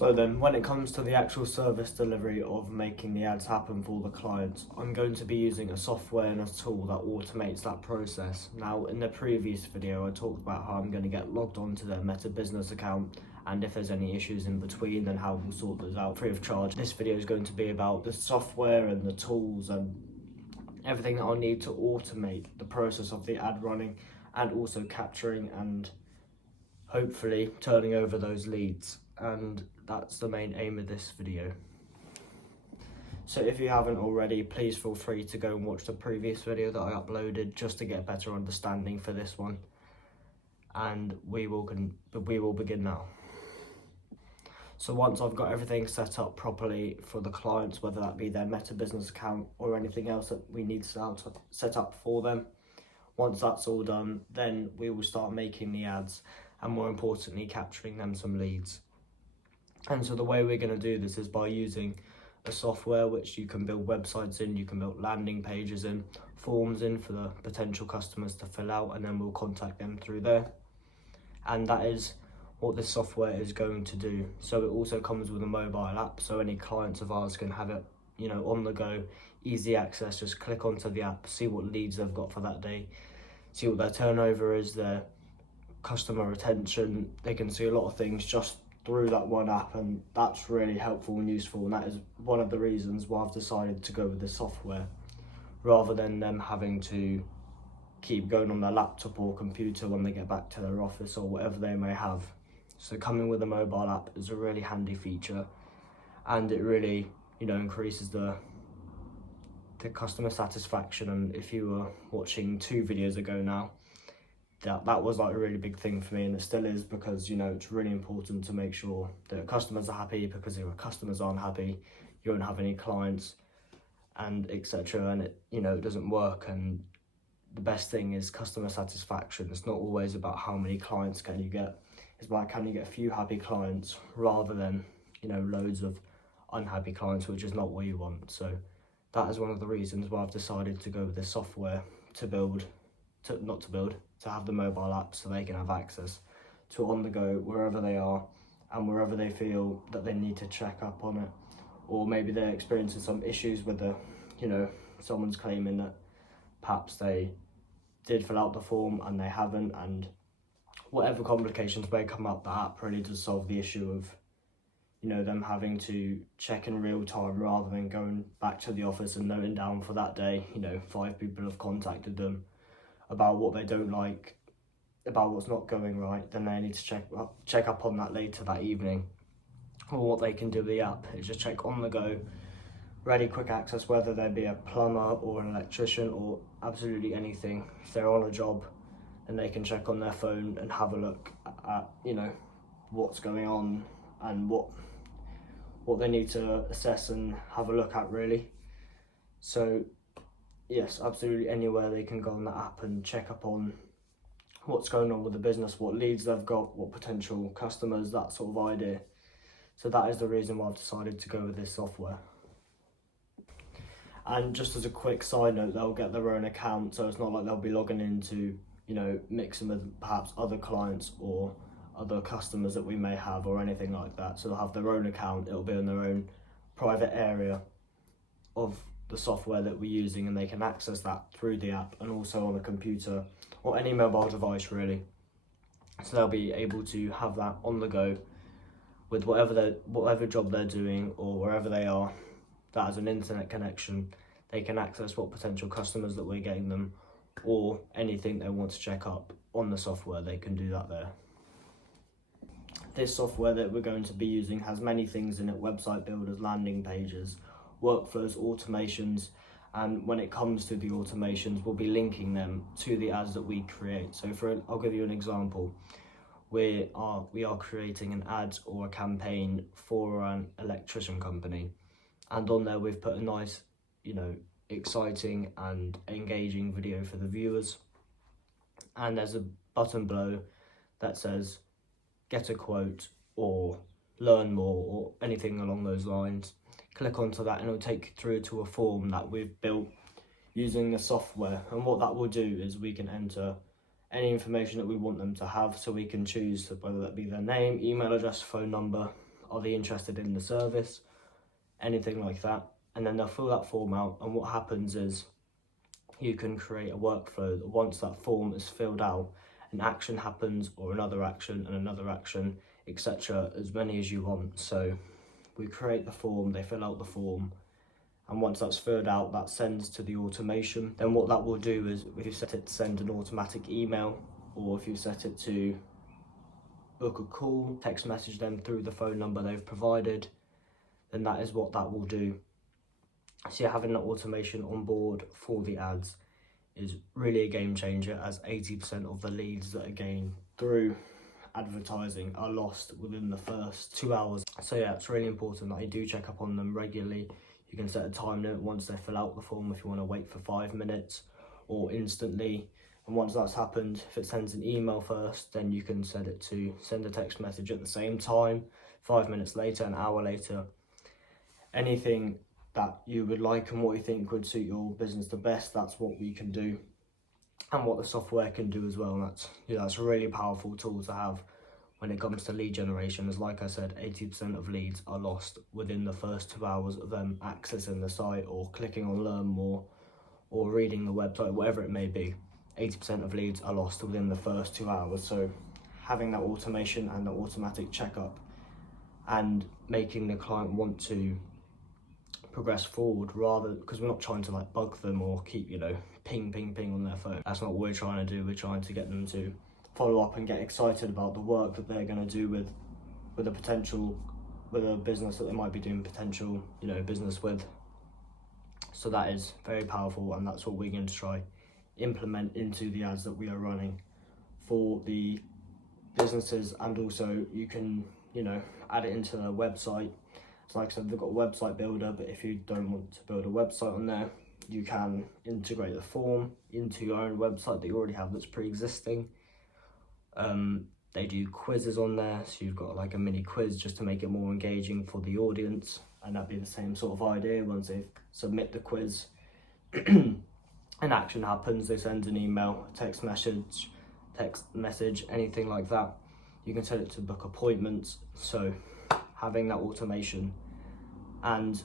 So then, when it comes to the actual service delivery of making the ads happen for the clients, I'm going to be using a software and a tool that automates that process. Now, in the previous video, I talked about how I'm going to get logged onto their Meta business account, and if there's any issues in between, then how we'll sort those out free of charge. This video is going to be about the software and the tools and everything that I'll need to automate the process of the ad running, and also capturing and hopefully turning over those leads. And that's the main aim of this video. So if you haven't already, please feel free to go and watch the previous video that I uploaded just to get a better understanding for this one. And we will begin now. So once I've got everything set up properly for the clients, whether that be their Meta business account or anything else that we need to set up for them, once that's all done, then we will start making the ads and, more importantly, capturing them some leads. And so the way we're going to do this is by using a software which you can build websites in, you can build landing pages in, forms in for the potential customers to fill out, and then we'll contact them through there. And that is what this software is going to do. So it also comes with a mobile app, so any clients of ours can have it, on the go, easy access. Just click onto the app, see what leads they've got for that day, see what their turnover is, their customer retention. They can see a lot of things just through that one app, and that's really helpful and useful, and that is one of the reasons why I've decided to go with this software rather than them having to keep going on their laptop or computer when they get back to their office or whatever they may have. So coming with a mobile app is a really handy feature, and it really increases the customer satisfaction. And if you were watching 2 videos ago now, that was like a really big thing for me, and it still is, because it's really important to make sure that customers are happy, because if customers aren't happy, you won't have any clients, and etc. And it doesn't work. And the best thing is customer satisfaction. It's not always about how many clients can you get, it's about can you get a few happy clients rather than loads of unhappy clients, which is not what you want. So that is one of the reasons why I've decided to go with this software to have the mobile app, so they can have access to on the go wherever they are and wherever they feel that they need to check up on it, or maybe they're experiencing some issues with the someone's claiming that perhaps they did fill out the form and they haven't, and whatever complications may come up, the app really does solve the issue of them having to check in real time rather than going back to the office and noting down for that day 5 people have contacted them about what they don't like, about what's not going right. Then they need to check up on that later that evening. Or what they can do with the app is just check on the go, ready, quick access, whether they be a plumber or an electrician or absolutely anything. If they're on a job, then they can check on their phone and have a look at what's going on and what they need to assess and have a look at, really. So yes, absolutely anywhere they can go on the app and check up on what's going on with the business, what leads they've got, what potential customers, that sort of idea. So that is the reason why I've decided to go with this software. And just as a quick side note, they'll get their own account, so it's not like they'll be logging into mixing with perhaps other clients or other customers that we may have or anything like that. So they'll have their own account, it'll be in their own private area of the software that we're using, and they can access that through the app and also on a computer or any mobile device, really. So they'll be able to have that on the go with whatever job they're doing or wherever they are that has an internet connection. They can access what potential customers that we're getting them, or anything they want to check up on the software, they can do that there. This software that we're going to be using has many things in it: website builders, landing pages, workflows, automations, and when it comes to the automations, we'll be linking them to the ads that we create. So I'll give you an example. We are creating an ad or a campaign for an electrician company, and on there we've put a nice, exciting and engaging video for the viewers, and there's a button below that says get a quote or learn more or anything along those lines. Click onto that and it'll take you through to a form that we've built using the software, and what that will do is we can enter any information that we want them to have, so we can choose whether that be their name, email address, phone number, are they interested in the service, anything like that. And then they'll fill that form out, and what happens is you can create a workflow that once that form is filled out, an action happens, or another action and another action, etc., as many as you want. So we create the form, they fill out the form, and once that's filled out, that sends to the automation. Then what that will do is, if you set it to send an automatic email, or if you set it to book a call, text message them through the phone number they've provided, then that is what that will do. So you're having that automation on board for the ads is really a game changer, as 80% of the leads that are gained through advertising are lost within the first 2 hours. So yeah, it's really important that you do check up on them regularly. You can set a time limit once they fill out the form if you want to wait for 5 minutes or instantly. And once that's happened, if it sends an email first, then you can set it to send a text message at the same time, 5 minutes later, an hour later. Anything that you would like and what you think would suit your business the best, that's what we can do, and what the software can do as well. And that's a really powerful tool to have when it comes to lead generation. As like I said, 80% of leads are lost within the first 2 hours of them accessing the site or clicking on learn more or reading the website, whatever it may be. 80% of leads are lost within the first 2 hours. So having that automation and the automatic checkup and making the client want to progress forward, rather, because we're not trying to like bug them or keep, ping on their phone. That's not what we're trying to do. We're trying to get them to follow up and get excited about the work that they're going to do with a business that they might be doing potential business with. So that is very powerful, and that's what we're going to try implement into the ads that we are running for the businesses. And also you can add it into their website. So like I said, they've got a website builder, but if you don't want to build a website on there, you can integrate the form into your own website that you already have that's pre-existing. They do quizzes on there, so you've got like a mini quiz just to make it more engaging for the audience, and that'd be the same sort of idea. Once they submit the quiz, an action happens, they send an email, text message, anything like that. You can set it to book appointments. So having that automation and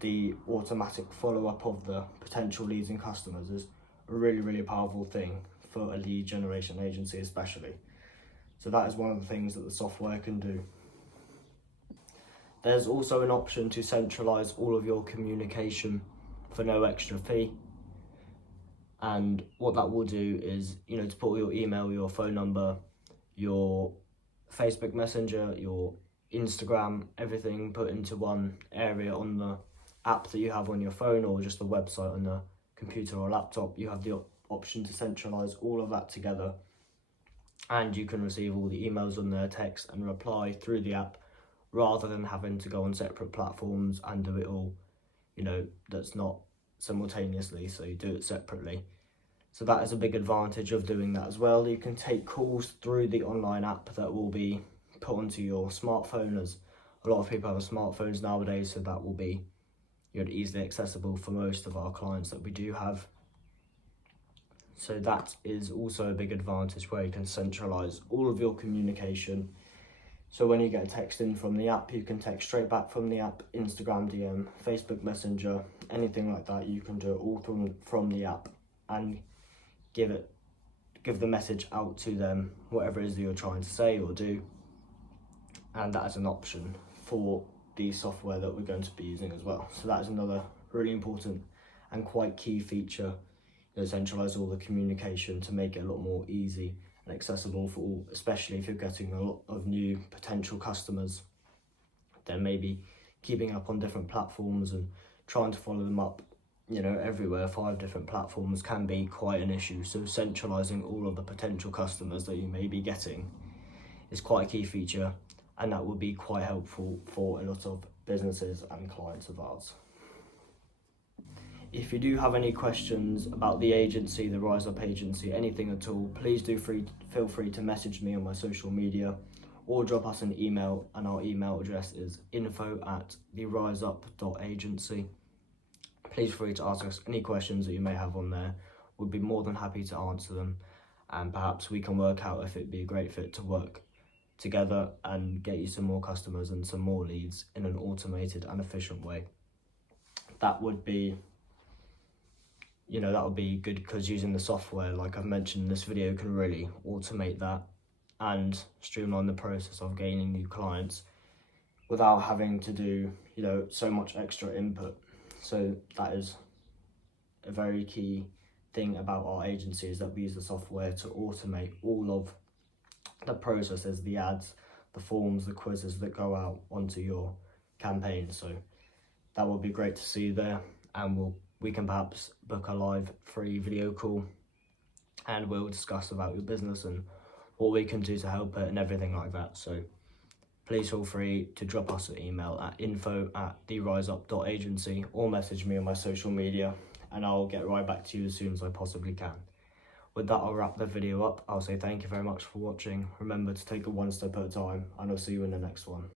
the automatic follow-up of the potential leads and customers is a really powerful thing for a lead generation agency especially. So that is one of the things that the software can do. There's also an option to centralize all of your communication for no extra fee. And what that will do is, to put all your email, your phone number, your Facebook Messenger, your Instagram, everything put into one area on the app that you have on your phone, or just the website on the computer or laptop. You have the option to centralize all of that together, and you can receive all the emails on there, text and reply through the app, rather than having to go on separate platforms and do it all, that's not simultaneously, so you do it separately. So that is a big advantage of doing that as well. You can take calls through the online app that will be put onto your smartphone, as a lot of people have smartphones nowadays, so that will be easily accessible for most of our clients that we do have. So that is also a big advantage, where you can centralize all of your communication. So when you get a text in from the app, you can text straight back from the app, Instagram DM, Facebook Messenger, anything like that. You can do it all from the app and give the message out to them, whatever it is that you're trying to say or do. And that is an option for the software that we're going to be using as well. So that is another really important and quite key feature. Centralize all the communication to make it a lot more easy and accessible for all, especially if you're getting a lot of new potential customers. Then maybe keeping up on different platforms and trying to follow them up, everywhere, 5 different platforms, can be quite an issue. So centralizing all of the potential customers that you may be getting is quite a key feature, and that would be quite helpful for a lot of businesses and clients of ours. If you do have any questions about the agency, the Rise Up agency, anything at all, please do feel free to message me on my social media or drop us an email, and our email address is info@theriseup.agency. Please feel free to ask us any questions that you may have on there. We'd be more than happy to answer them, and perhaps we can work out if it'd be a great fit to work together and get you some more customers and some more leads in an automated and efficient way. That would be, that would be good, because using the software, like I've mentioned in this video, can really automate that and streamline the process of gaining new clients without having to do, so much extra input. So that is a very key thing about our agency, is that we use the software to automate all of the processes, the ads, the forms, the quizzes that go out onto your campaign. So that would be great to see there, and we can perhaps book a live free video call and we'll discuss about your business and what we can do to help it and everything like that. So please feel free to drop us an email at info@theriseup.agency or message me on my social media, and I'll get right back to you as soon as I possibly can. With that, I'll wrap the video up. I'll say thank you very much for watching. Remember to take it one step at a time, and I'll see you in the next one.